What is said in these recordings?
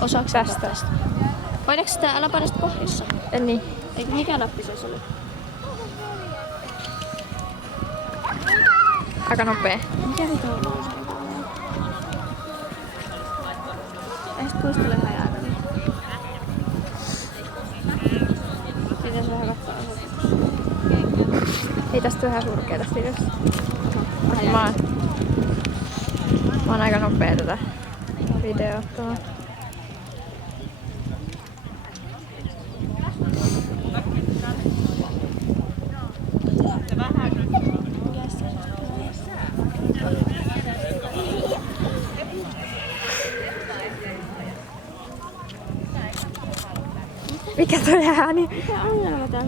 Osaatko tästä? Painatko sitä, älä paina sitä pohjassa? En niin. Eikö mikä nappi se oli? Aika nopea. Mikä vito on se? Ei sit kuistele hajaa niin. Miten se vähän katsoa osoituksessa? Ei tästä ole ihan surkea tästä videossa. Mä oon aika nopea tätä videoa ottamaan. Mikä toi ääni? Mikä ongelma tää on?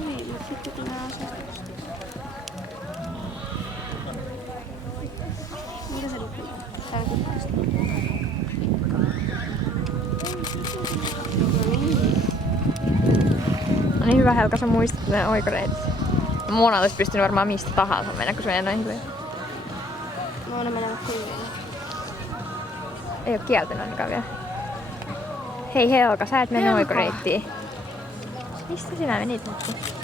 Niin, mutta sitten tulee asetus. Mitä se lukee? Tää kukkasta. No niin hyvä Helka, sä muistat ne oikoreitit. Mona olisi pystynyt varmaan mistä tahansa mennä, kun se ei noin hyvin. No ne menevät hyvin. Ei oo kieltänyt ainakaan vielä. Hei Helka, sä et mene oikoreittiin. Mistä sinä menit nyt?